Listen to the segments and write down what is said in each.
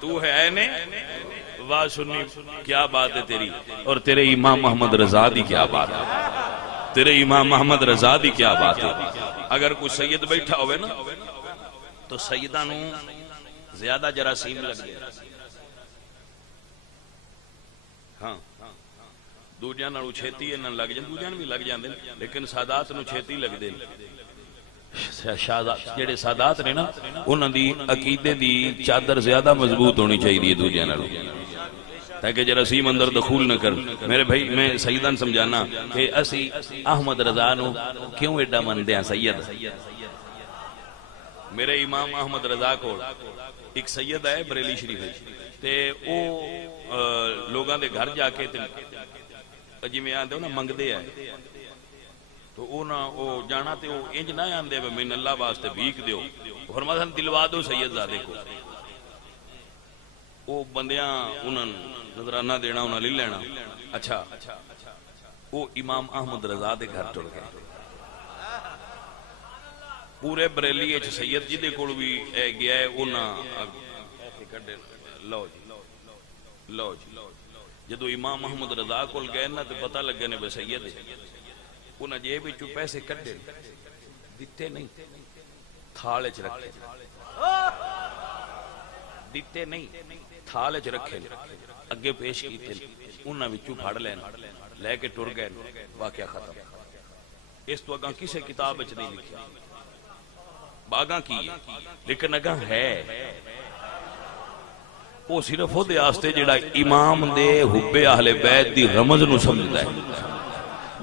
تو ہے اینے واہ سنی کیا بات ہے تیری، اور تیرے امام محمد رضا دی کیا بات ہے، تیرے امام محمد رضا دی کیا بات ہے۔ اگر کوئی سید بیٹھا ہوئے نا تو سیدہ نو زیادہ جراثیم لگ گئے، ہاں دوجیاں نالو چھیتی ہے نہ لگ جائیں، دوجیاں بھی لگ جاندے لیکن سادات نو چھیتی لگ دے۔ جڑے سادات نے نا انہاں دی عقیدے دی چادر زیادہ مضبوط ہونی چاہیے دوجیاں نالو، تاکہ جراثیم اندر دخول نہ کر۔ میرے بھائی میں سیدان سمجھانا کہ اسی احمد رضا نو کیوں ایڈا مندے ہیں سید۔ میرے امام احمد رضا کو ایک سید ہے بریلی شریف تے او لوگاں دے گھر جا کے جی میں آندے ہو نا منگ دے ہے تو او جانا تے او انج نہ آندے میں اللہ واسطے بھیک دیو، فرمایا دلوا دو سید زادے کو، او بندیاں انہاں نظرانہ دینا انہاں لے لینا۔ اچھا او امام احمد رضا دے گھر ٹر گئے، پورے بریلی اچھ سید جی دے کول بھی گیا ہے انہاں لو جی جدو امام محمد رضا کول گئے نا تو پتہ لگے نے بے سید انہاں جیب وچوں پیسے کڈے دتے نہیں، تھال وچ رکھے، دتے نہیں تھال وچ رکھے، اگے پیش کیتے انہاں وچوں پھڑ لین لے کے ٹر گئے، واقعہ ختم۔ اس تو اگاں کسے کتاب وچ نہیں لکھیا، باغاں کی لیکن اگاں ہے وہ صرف وہ دے آستے جڑا امام دے حب اہل بیت دی رمز نو سمجھتا ہے۔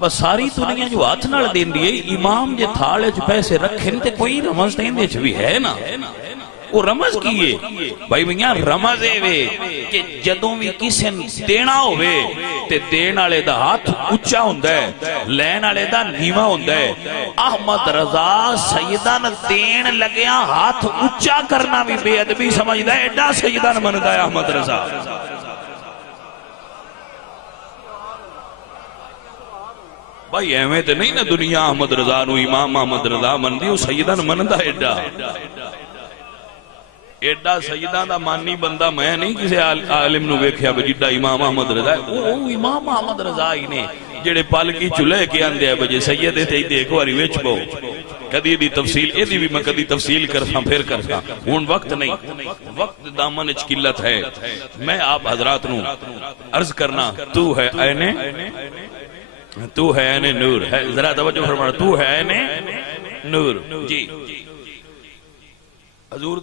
بس ساری دنیا جو ہاتھ نال دین دیئے امام جے تھالے جو پیسے رکھیں تے کوئی رمز دین دے چھوی ہے نا، وہ رمز کیے بھائی میاں رمز ہے وے کہ جدوں بھی کسی دینا ہوئے تے دینا لے دا ہاتھ اچھا ہوندہ ہے لینا لے دا نیمہ ہوندہ ہے۔ احمد رضا سیدان دین لگیا ہاتھ اچھا کرنا بھی بے ادبی سمجھدا ہے، ایڈا سیدان مندہ ہے احمد رضا۔ بھائی ایویں تے نہیں نا دنیا احمد رضا نو امام احمد رضا مندی وہ سیدان مندہ ایڈا ایڈا سیدان دا مانی بندہ میں نہیں کسی عالم نو ویکھیا بجیڈا امام احمد رضا ہے، وہ امام احمد رضا ہی نے جڑے پالکی چلے کے آندے ہیں بجے سید تے دیکھو واری ویچ بو کدی دی تفصیل ایدی بھی میں کدی تفصیل کرتا پھر کرتا ہون وقت نہیں، وقت دامن اچ قلت ہے۔ میں آپ حضرات نو عرض کرنا تو ہے اینے تو ہے اینے نور ہے، ذرا توجہ فرمانا تو ہے اینے نور جی حضور